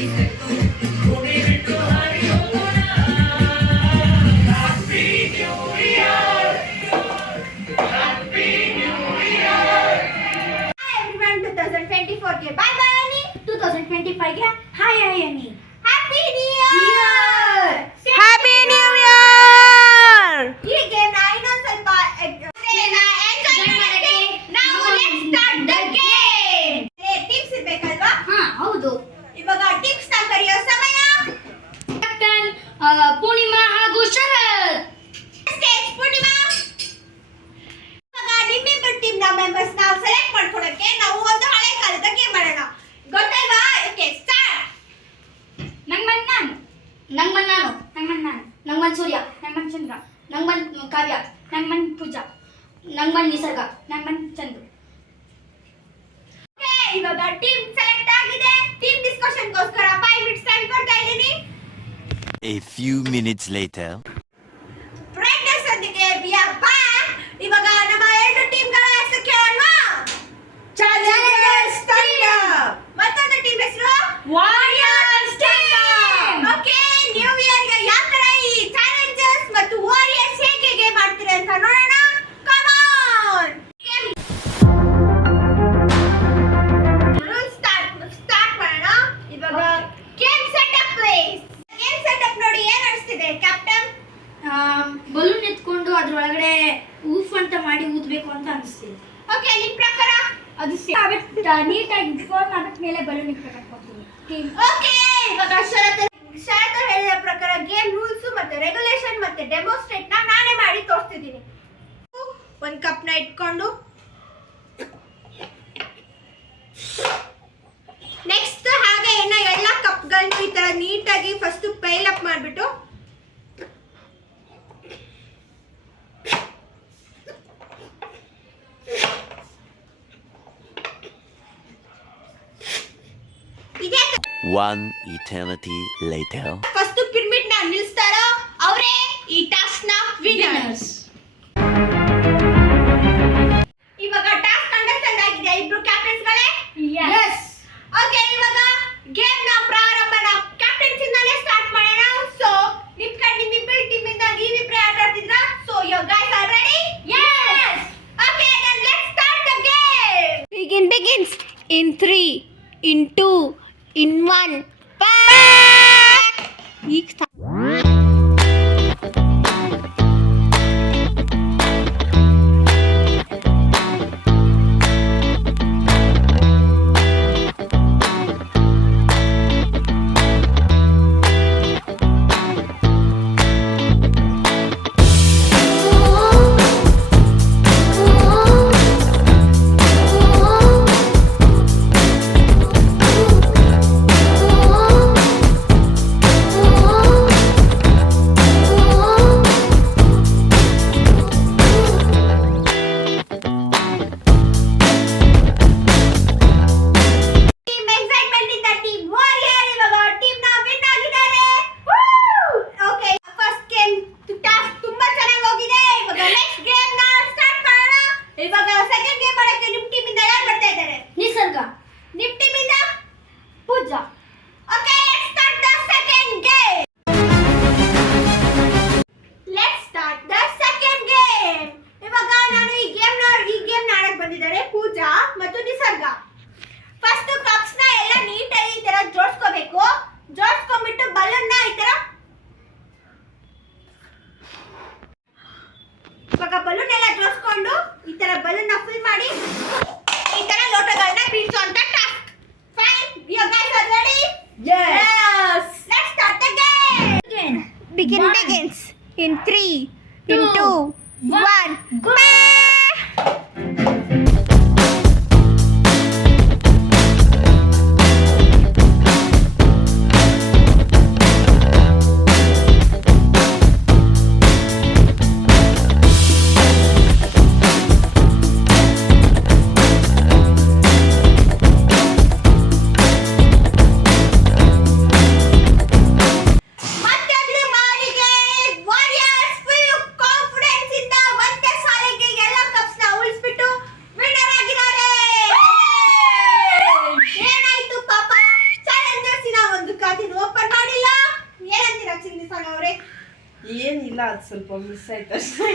2024 bye bye Annie. 2025 hi Annie. Happy New Year. Happy New Year. ಈ game ಇನ್ನೊಂದು ಸ್ವಲ್ಪ enjoy ಮಾಡಕ್ಕೆ ನಾವು let's start the game. Tips ಇರಬೇಕಲ್ವಾ? ಹೌದು. ಇವಾಗ ಟಿಪ್ಸ್ ನ ಕರೆಯೋ ಸಮಯ. ಕ್ಯಾಪ್ಟನ್ ಪೂರ್ಣಿಮಾ ಹಾಗೂ ಶರತ್. ಸ್ಟೇಜ್ ಪೂರ್ಣಿಮಾ. ಇವಾಗ ನಿಮ್ಮಿಬ್ಬರು ಟೀಮ್ ನ ಮೆಂಬರ್ಸ್ ನ ಸೆಲೆಕ್ಟ್ ಮಾಡ್ಕೊಳಕ್ಕೆ ನಾವು ಒಂದು ಹಳೆ ಕಾಲದ ಗೇಮ್ ಮಾಡೋಣ. ಗೊತ್ತಲ್ವಾ? Okay start. ನಂಗನ್ ಸೂರ್ಯ, ನಂಗನ್ ಚಂದ್ರ, ನಂಗನ್ ಕಾವ್ಯ, ನಂಗನ್ ಪೂಜಾ, ನಂಗನ್ ನಿಸರ್ಗ, ನಂಗನ್ ಚಂದ್ರು. ಓಕೆ ಇವಾಗ ಟೀಮ್ ಸೆಲೆಕ್ಟ್ ಆಗಿದೆ. ಟೀಮ್ ಡಿಸ್ಕಷನ್ ಗೋಸ್ಕರ 5 ಮಿನಿಟ್ಸ್ ಟೈಮ್ ಕೊಡ್ತಾ ಇದ್ದೀನಿ. A few minutes later. Brightness ಒಂದಿಗೆ ವಿ ಆರ್ ಬ್ಯಾಕ್. ಇವಾಗ ನಮ್ಮ ಎರಡು ಟೀಮ್ಗಳ ಹೆಸರು ಕೇಳೋಣವಾ? ಚಾಲೆಂಜರ್ಸ್ ತಂಡಂ. ಮತ್ತೊಂದು ಟೀಮ್ ಹೆಸರು ವಾರಿಯರ್ಸ್ ತಂಡಂ. ಓಕೆ ನ್ಯೂ ಇಯರ್ ಗೆ ಯಾವ ತರ ಈ ಚಾಲೆಂಜರ್ಸ್ ಮತ್ತು ವಾರಿಯರ್ಸ್ ಹೇಗೆ ಗೇಮ್ ಆಡ್ತಾರೆ ಅಂತ ನೋಡೋಣ. Come on. ರೂಲ್ ಸ್ಟಾರ್ಟ್ ಮಾಡೋಣ. ಇವಾಗ game setup please. Game setup ನೋಡಿ ಏನು ಅನಿಸ್ತಿದೆ ಕ್ಯಾಪ್ಟನ್? ಬಲೂನ್ ಎತ್ಕೊಂಡು ಅದ್ರೊಳಗಡೆ ಊಫ್ ಅಂತ ಮಾಡಿ ಊದ್ಬೇಕು ಅಂತ ಅನಿಸ್ತಿದೆ. ಓಕೆ ನಿಮ್ಮ ಪ್ರಕಾರ ಅದು ನೀಟಾಗಿ ಫಾರ್ಮ್ ಆಗಕ್ಕೆ ಮೇಲೆ ಬಲೂನ್ ಇಟ್ಬೇಕಾಗ್ಬೋದು. ಓಕೆ ಇವಾಗ ಶರತ್ ಹೇಳಿದ ಪ್ರಕಾರ ಗೇಮ್ ರೂಲ್ಸ್ ಮತ್ತೆ ರೆಗ್ಯುಲೇಷನ್ ಮತ್ತೆ ಡೆಮೋಸ್ಟ್ರೇಟ್ ನಾನೇ ಮಾಡಿ ತೋರಿಸ್ತಿದ್ದೀನಿ. ಒಂದು ಕಪ್ ನ ಇಟ್ಕೊಂಡು ನೆಕ್ಸ್ಟ್ ಹಾಗೆ ಎಲ್ಲ ಕಪ್ಗಳನ್ನ ಈ ತರ ನೀಟಾಗಿ ಫಸ್ಟ್ ಪೈಲ್ ಅಪ್ ಮಾಡಿಬಿಟ್ಟು One eternity later. First pyramid ನ ನಿಲ್ಲಿಸ್ತಾರೋ ಅವರೇ ಈ ಟಾಸ್ಕ್ ನ ವಿನ್ನರ್ಸ್. ಇವಾಗ ಟಾಸ್ಕ್ ಅಂಡರ್ಸ್ಟ್ಯಾಂಡ್ ಆಗಿದೆ ಇಬ್ರು ಕ್ಯಾಪ್ಟನ್ಸ್ ಗಳೇ? ಯೆಸ್. ಓಕೆ ಇವಾಗ ಗೇಮ್ ನ ಪ್ರಾರಂಭನ ಕ್ಯಾಪ್ಟನ್ಸ್ ಇಂದಾನೆ ಸ್ಟಾರ್ಟ್ ಮಾಡೋಣ. ಸೋ ನಿಮ್ಮಿಬ್ಬರ ಟೀಮ್ ಇಂದ ನೀವಿಬ್ರೇ ಆಟ ಆಡ್ತಿದ್ರಾ? So you guys are ready? Yes. Okay then let's start the game. Begins in 3 in 2 in 1 back. ಈಗ ಬಲೂನ್ ಎಲ್ಲ ಜೋಡಿಸ್ಕೊಂಡು ಈ ತರ ಬಲೂನ್ ನ ಫಿಲ್ ಮಾಡಿ ಈ ತರ ಲೋಟಗಳನ್ನ ಬೀಳ್ಸುವಂತ task. Fine, you guys are ready? Yes. Let's start the game. Begins in 3 in 2 1 go. ಮತ್ತೊಂದು ಬಾರಿಗೆ ವಾರಿಯರ್ಸ್ ಫುಲ್ ಕಾನ್ಫಿಡೆನ್ಸ್ ಇಂದ ಒಂದೇ ಅವರೇ? ಏನಿಲ್ಲ, ಅದು ಸ್ವಲ್ಪ ಮಿಸ್ ಆಯ್ತು ಅಷ್ಟೇ.